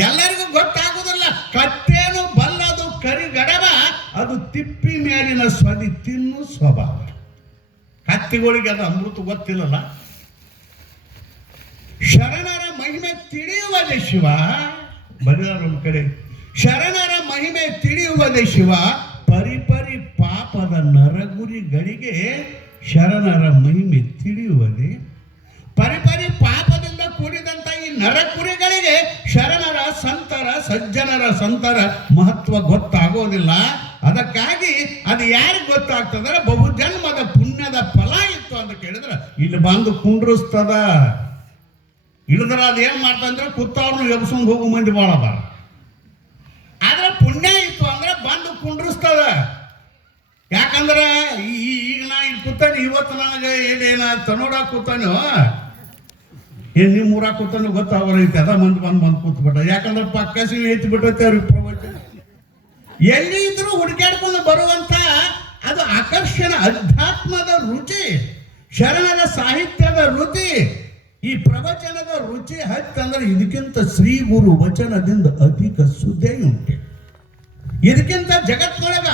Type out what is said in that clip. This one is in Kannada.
ಎಲ್ಲರಿಗೂ ಗೊತ್ತಾಗುದಿಲ್ಲ. ಕತ್ತೇನು ಬಲ್ಲದು ಕರಿಗಡವ, ಅದು ತಿಪ್ಪಿ ಮೇಲಿನ ಸ್ವದಿ ತಿನ್ನು ಸ್ವಭಾವ. ಕತ್ತಿಗಳಿಗೆ ಅದು ಅಮೃತ ಗೊತ್ತಿಲ್ಲಲ್ಲ. ಶರಣರ ಮಹಿಮೆ ತಿಳಿಯುವುದೇ ಶಿವ. ಬರೆದಾರ ಒಂದು ಕಡೆ, ಶರಣರ ಮಹಿಮೆ ತಿಳಿಯುವುದೇ ಶಿವ, ಪರಿಪರಿ ಪಾಪದ ನರಗುರಿಗಳಿಗೆ ಶರಣರ ಮಹಿಮೆ ತಿಳಿಯುವುದೇ. ಪರಿಪರಿ ಪಾಪದಿಂದ ಕೂಡಿದಂತ ಈ ನರಕುರಿಗಳಿಗೆ ಶರಣರ ಸಂತರ ಸಜ್ಜನರ ಸಂತರ ಮಹತ್ವ ಗೊತ್ತಾಗೋದಿಲ್ಲ. ಅದಕ್ಕಾಗಿ ಅದು ಯಾರಿಗೆ ಗೊತ್ತಾಗ್ತದ್ರೆ, ಬಹುಜನ್ಮದ ಪುಣ್ಯದ ಫಲ ಇತ್ತು ಅಂತ ಕೇಳಿದ್ರೆ ಇಲ್ಲಿ ಬಂದು ಕುಂಡ್ರಿಸ್ತದ. ಇಳಿದ್ರೆ ಅದು ಏನ್ ಮಾಡ್ತಂದ್ರೆ ಕುತ್ತವ್ರನ್ನ ಎಬ್ಸಂಗ್ ಹೋಗೋ ಮಂದಿ ಭಾಳ ಅದಾರ. ಆದ್ರೆ ಪುಣ್ಯ ಇತ್ತು ಅಂದ್ರೆ ಬಂದು ಕುಂಡ್ರಿಸ್ತದ. ಯಾಕಂದ್ರೆ ಈಗ ನಾ ಇಲ್ಲಿ ಕೂತಾನೆ, ಇವತ್ತು ನನಗೆ ಏನೇನ ತನೋಡಾಗ ಕೂತಾನೋ, ಏನ್ ನಿಮ್ಮ ಊರಾಗ ಕೂತಾನೋ ಗೊತ್ತಾಗೈತೆ. ಅದ ಮಂದಿ ಬಂದು ಕೂತ್ಬಿಟ್ಟ. ಯಾಕಂದ್ರೆ ಪಕ್ಕಸಿ ಐತಿ ಬಿಟ್ಟೈತೆ ಅವ್ರಿಗೆ ಪ್ರವಚನ. ಎಲ್ಲಿ ಇದ್ರು ಹುಡುಕಾಡ್ಕೊಂಡು ಬರುವಂತ ಅದು ಆಕರ್ಷಣ, ಅಧ್ಯಾತ್ಮದ ರುಚಿ, ಶರಣರ ಸಾಹಿತ್ಯದ ರುಚಿ, ಈ ಪ್ರವಚನದ ರುಚಿ ಹತ್ತಂದ್ರೆ ಇದಕ್ಕಿಂತ ಶ್ರೀ ಗುರು ವಚನದಿಂದ ಅಧಿಕ ಸುದ್ದಿ ಉಂಟು. ಇದಕ್ಕಿಂತ ಜಗತ್ತಿನೊಳಗೆ